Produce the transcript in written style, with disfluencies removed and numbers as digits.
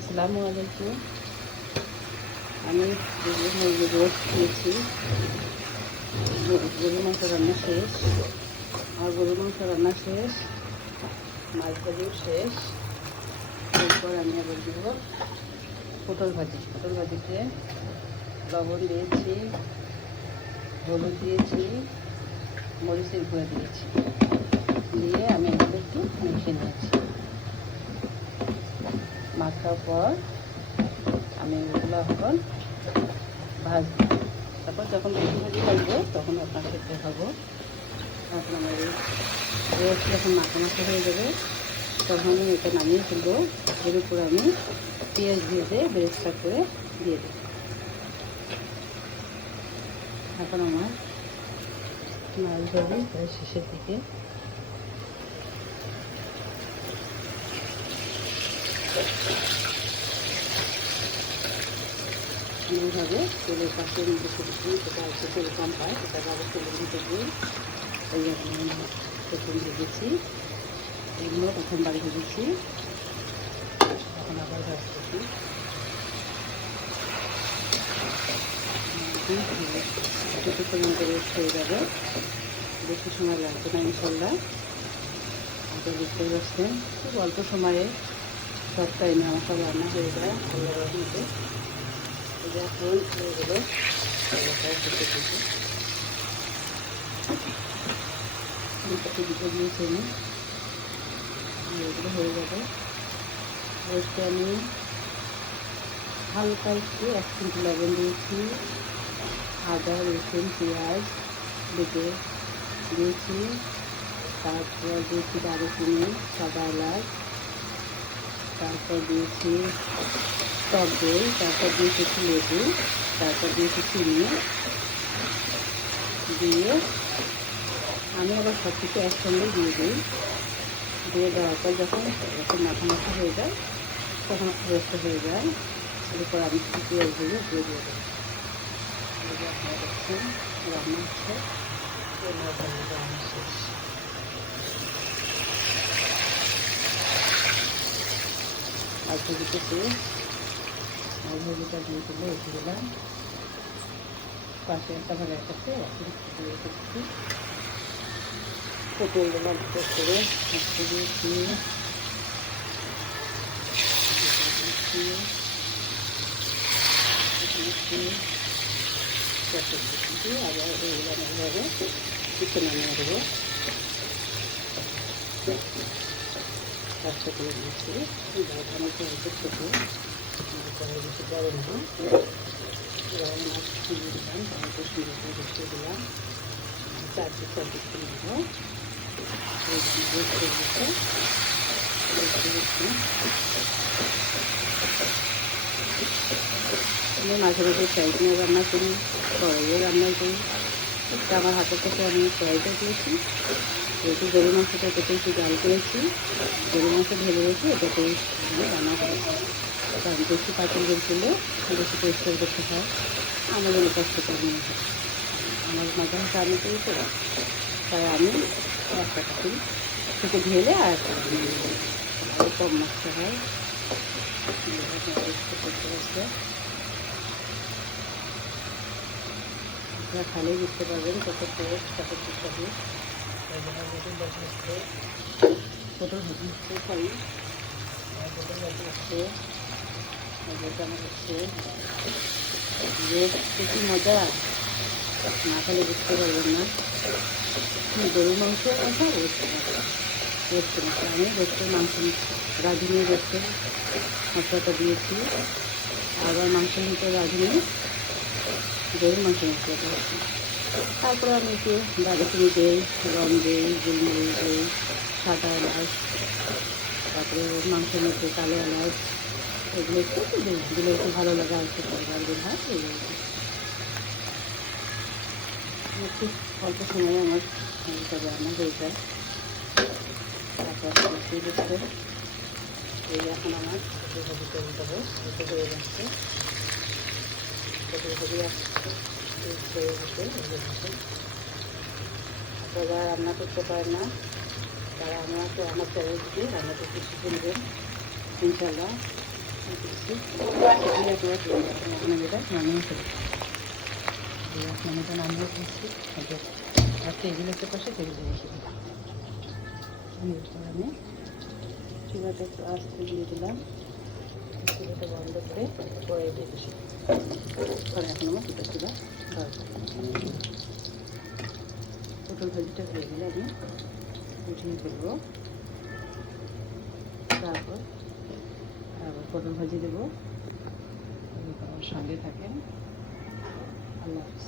আসসালামু আলাইকুম। আমি মুরগির রোস্ট দিয়েছি। গরুর মাংস রান্না শেষ। আর গরুর মাংস রান্না শেষ, মাছ ভাজিও শেষ। এরপর আমি আবার দিব পটল ভাজি। পটল ভাজিতে লবণ দিয়েছি, হলুদ দিয়েছি, মরিচের গুঁড়া দিয়েছি, দিয়ে আমি এগুলো একটু মেখে নিয়েছি। মাখার পর আমি এগুলো এখন ভাজবো। তারপর যখন বেশি ভাজি ভাজবো তখন আপনার ক্ষেত্রে খাবো। এখন আমার এই রোস্ট যখন মাখা মাখা হয়ে যাবে তখন আমি এটা নামিয়ে ফেলবো। এর উপরে আমি পেঁয়াজ ভেজে বেরেস্তা করে দিয়ে দেবো। এখন আমার মাছ ভাজি প্রায় শেষের দিকে। এইভাবে তেলের পাশে মধ্যে দিই, সেটা হচ্ছে তেল কম পায়, সেটা আবার তেলের মধ্যে দিই। এই আমি প্রথম ভেজেছি, এগুলো প্রথমবার ভেজেছি, এখন আবার ভাজতেছি। একটু পরিমাণ করে রোস্ট হয়ে যাবে, বেশি সময় লাগবে না ইনশাল্লাহ। আগে বুঝতে পারছেন খুব অল্প সময়ে সব টাইমে আমার সব রান্না হয়ে যায় আল্লাহর মধ্যে। এখন এগুলো দিতে দিয়েছি আমি, এগুলো হয়ে যাবে। রোস্টে আমি হালকা একটু 1 চিমটি লবণ দিয়েছি, আদা রসুন পেঁয়াজ বেটে দিয়েছি, তারপর দিয়েছি দারুচিনি, সাদা এলাচ, তারপর দিয়েছি টক দই, তারপর দিয়েছি একটু লেবু, তারপর দিয়েছি চিনি, দিয়ে আমি আবার সব কিছু একসঙ্গে দিয়ে দিই। দিয়ে দেওয়ার পর যখন মাখা মাখা হয়ে যায় তখন রোস্ট হয়ে যায়। এরপর আমি কিছু পেঁয়াজ দিয়ে দিয়ে দেবো। আপনারা দেখছেন রান্না হচ্ছে, রান্না শেষ। আর ভাজিটা শেষ, আর ভাজিটা দিয়ে তুলে রেখে দিলাম পাশে। একটা ভালো আছে রেখেছি, পটল দিলাম করে দিয়েছি, আবার এইগুলো এইভাবে কিছু নামিয়ে দেবো। কাজটা করে দিয়েছি, আমার কড়াইতে ছোটো, কড়াই বেশি বড় না, মাছ দিয়ে দিলাম, কড়াইতে সুন্দর করে বসিয়ে দিলাম, চারদিক নেবো। আমি মাঝে মাঝে ফ্রাই প্যানে রান্না করি, কড়াইয়ে রান্না করি। এটা আমার হাতের কাছে আমি কড়াইটা দিয়েছি, যেহেতু গরুর মাংসটা এটাতে একটু জাল করেছি, গরুর মাংস ঢেলে রেখে এটাতেই আমি রান্না করেছি। কারণ বেশি পাতিল বের করলে বেশি পরিষ্কার করতে হয়, আমার জন্য কষ্টকর মনে হয়। আমার মাঝে মাঝে আমি করি তো, তাই আমি একটা পাতিল থেকে ঢেলে আর একটা আরও কম মাছতে হয়। আপনারা খালেই বুঝতে পারবেন কত সহজ, কত সুস্বাদু। পটল ভাজি হচ্ছে, সরি পটল ভাজি হচ্ছে, আমার হচ্ছে রোস্ট কি মজা, না খালে বুঝতে পারবেন না। গরুর মাংস কথা রোস্টের মশলা, আমি রোস্টের মাংস রাঁধুনি রোস্টের মশলাটা দিয়েছি, আবার মাংসের ভিতরে রাঁধুনি গরুর মাংস মশলাটা আছে। তারপরে আমি একটু দারুচিনি দিই, রং দিই, গোলমরিচ দিই, সাদা এলাচ, তারপরে মাংসের মধ্যে কালো এলাচ, এগুলো একটু দিলে একটু ভালো লাগে, আর একটু তরকারি বের হয়। খুব অল্প সময়ে আমার এটা রান্না হয়ে যায়। তারপর দিচ্ছে এই এখন আমার ভাজি করে দেবো, এটা হয়ে যাচ্ছে, হয়ে গেছে। যারা রান্না করতে পারে না তারা আমার চ্যানেল থেকে রান্না করতে শিখে নেবেন ইনশাল্লাহ। এখন এটা নামিয়ে ফেলছি, এখন এটা নামিয়ে ফেলছি। একটা এগুলোতে পাশে তেগুলো রেখে দিই। এরপর আমি চুলাটা একটু আস্তে দিয়ে দিলাম, চুলাটা বন্ধ করে পরে দিয়ে বসি। পরে এখন আমার দুটো চুলা দরকার। পটল ভাজিটা হয়ে গেলে আমি উঠিয়ে ফেলবো, তারপর আবার পটল ভাজি দেবো। আমার সঙ্গে থাকেন। আল্লাহ হাফিজ।